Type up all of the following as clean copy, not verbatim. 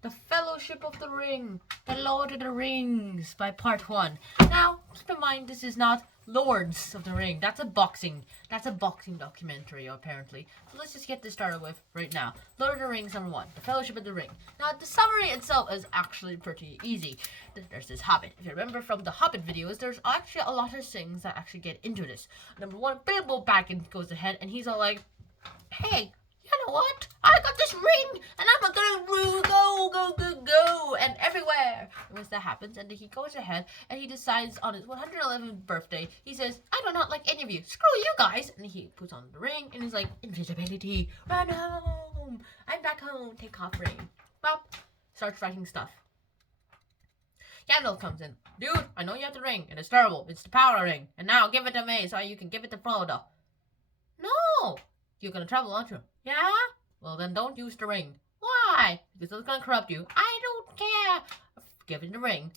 The Fellowship of the Ring, The Lord of the Rings by Part 1. Now, keep in mind this is not Lords of the Ring. That's a boxing documentary, apparently. So let's just get this started with right now. Lord of the Rings number 1, The Fellowship of the Ring. Now, the summary itself is actually pretty easy. There's this hobbit. If you remember from the Hobbit videos, there's actually a lot of things that actually get into this. Number 1, Bilbo Baggins goes ahead and he's all like, hey, you know what? I got this ring, and I'm gonna go, and everywhere. Once that happens, and then he goes ahead, and he decides on his 111th birthday, he says, I do not like any of you. Screw you guys. And he puts on the ring, and he's like, invisibility, run home. I'm back home. Take off ring. Bop. Starts writing stuff. Gandalf comes in. Dude, I know you have the ring, and it's terrible. It's the power ring. And now give it to me so you can give it to Frodo. No. You're gonna travel, aren't you? Yeah? Well, then don't use the ring. Why? Because it's gonna corrupt you. I don't care. Give him the ring.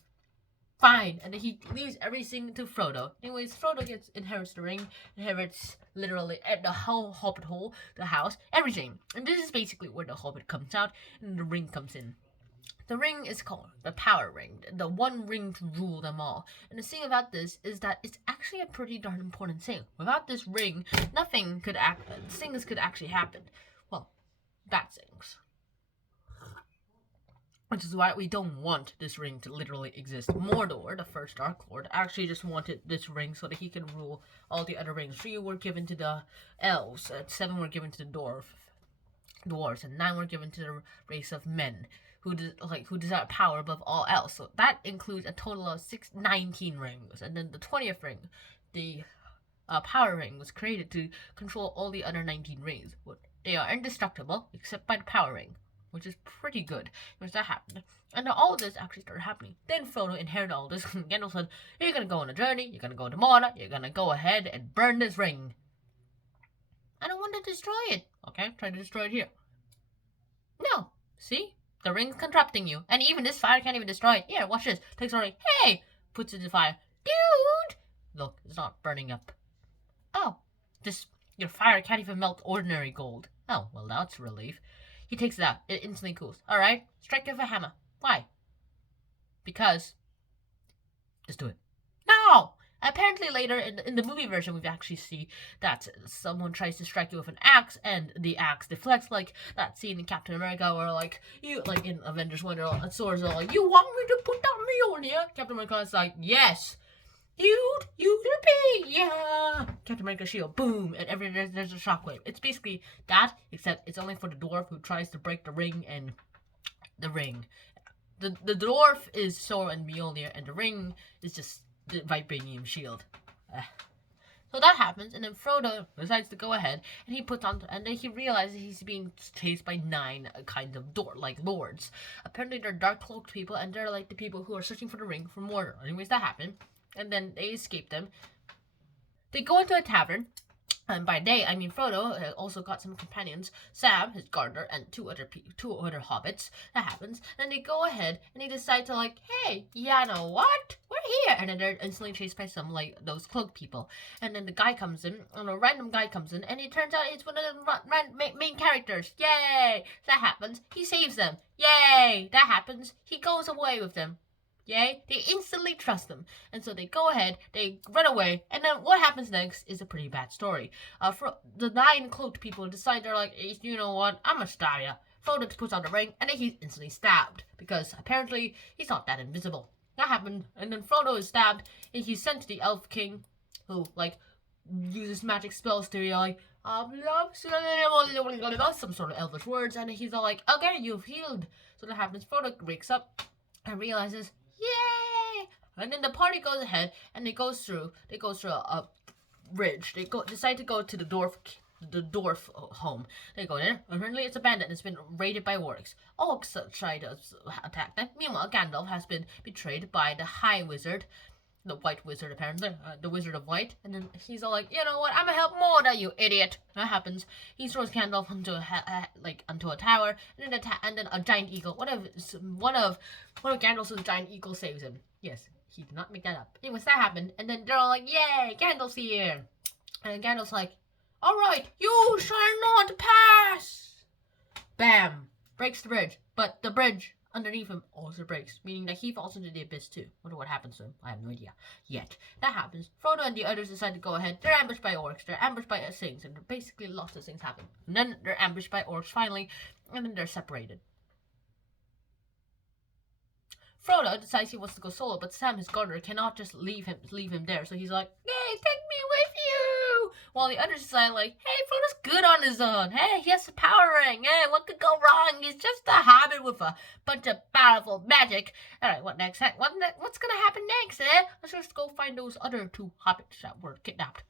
Fine. And then he leaves everything to Frodo. Anyways, Frodo inherits the ring. Inherits literally the whole Hobbit hole, the house, everything. And this is basically where the Hobbit comes out and the ring comes in. The ring is called the Power Ring, the one ring to rule them all. And the thing about this is that it's actually a pretty darn important thing. Without this ring, things could actually happen. Well, bad things. Which is why we don't want this ring to literally exist. Mordor, the first Dark Lord, actually just wanted this ring so that he can rule all the other rings. 3 were given to the elves, 7 were given to the dwarves, and 9 were given to the race of men who desire power above all else. So that includes a total of 19 rings. And then the 20th ring, the power ring, was created to control all the other 19 rings. They are indestructible except by the power ring, which is pretty good. Once that happened, and then all of this actually started happening. Then Frodo inherited all this. Gandalf said, you're gonna go on a journey, you're gonna go to Mordor, you're gonna go ahead and burn this ring. I don't want to destroy it. Okay, try to destroy it here. No, see? The ring's corrupting you. And even this fire can't even destroy it. Here, watch this. Takes a ring. Hey! Puts it in the fire. Dude! Look, it's not burning up. Oh, your fire can't even melt ordinary gold. Oh, well, that's a relief. He takes it out. It instantly cools. Alright, strike it with a hammer. Why? Because. Just do it. No! Apparently later in the movie version we actually see that someone tries to strike you with an axe and the axe deflects, like that scene in Captain America where in Avengers when Thor's all like, you want me to put that Mjolnir? Captain America's like, yes. You repeat, yeah. Captain America's shield, boom, and there's a shockwave. It's basically that, except it's only for the dwarf who tries to break the ring and the ring. The dwarf is Thor and Mjolnir, and the ring is just the vibranium shield. So that happens, and then Frodo decides to go ahead, and he puts on, and then he realizes he's being chased by 9 kinds of lords. Apparently they're dark cloaked people, and they're like the people who are searching for the ring for Mordor. Anyways, that happened, and then they escape them. They go into a tavern. And by day, I mean Frodo also got some companions, Sam, his gardener, and two other hobbits. That happens. And they go ahead and they decide to hey, you know what? We're here. And then they're instantly chased by some those cloaked people. And then the guy comes in, and a random guy comes in, and it turns out it's one of the main characters. Yay! That happens. He saves them. Yay! That happens. He goes away with them. Yay? They instantly trust them. And so they go ahead, they run away, and then what happens next is a pretty bad story. The 9 cloaked people decide they're like, you know what, I'm gonna stab ya. Frodo puts on the ring, and then he's instantly stabbed, because apparently he's not that invisible. That happened, and then Frodo is stabbed, and he's sent to the Elf King, who, uses magic spells to be some sort of elvish words, and he's all like, okay, you've healed. So that happens, Frodo wakes up and realizes, yay! And then the party goes ahead and they go through a bridge. They decide to go to the dwarf home. They go there. Apparently it's abandoned. It's been raided by orcs. Orcs try to attack them. Meanwhile, Gandalf has been betrayed by the High Wizard, the White Wizard apparently, the Wizard of White. And then he's all like, you know what? I'm gonna help Mordor, you idiot. That happens. He throws Gandalf onto a tower, and then a giant eagle. One of Gandalf's giant eagles saves him. Yes, he did not make that up. Anyways, that happened, and then they're all like, yay, Gandalf's here. And Gandalf's like, all right, you shall not pass. Bam, breaks the bridge, but the bridge underneath him also breaks, meaning that he falls into the abyss too. Wonder what happens to him. I have no idea yet. That happens. Frodo and the others decide to go ahead. They're ambushed by orcs. They're ambushed by things, and basically lots of things happen. And then they're ambushed by orcs finally, and then they're separated. Frodo decides he wants to go solo, but Sam, his gunner, cannot just leave him there. So he's like, "Hey, take me with you!" While the others decide, like, "Hey, Frodo's good on his own. Hey, he has a power ring. Hey, what could go wrong? He's just a hobbit with a bunch of powerful magic." All right, what next? What's gonna happen next? Let's just go find those other 2 hobbits that were kidnapped.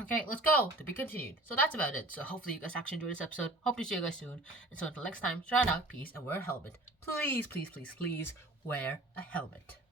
Okay, let's go. To be continued. So that's about it. So hopefully you guys actually enjoyed this episode. Hope to see you guys soon. And so until next time, try out, peace, and wear a helmet. Please, please, please, please wear a helmet.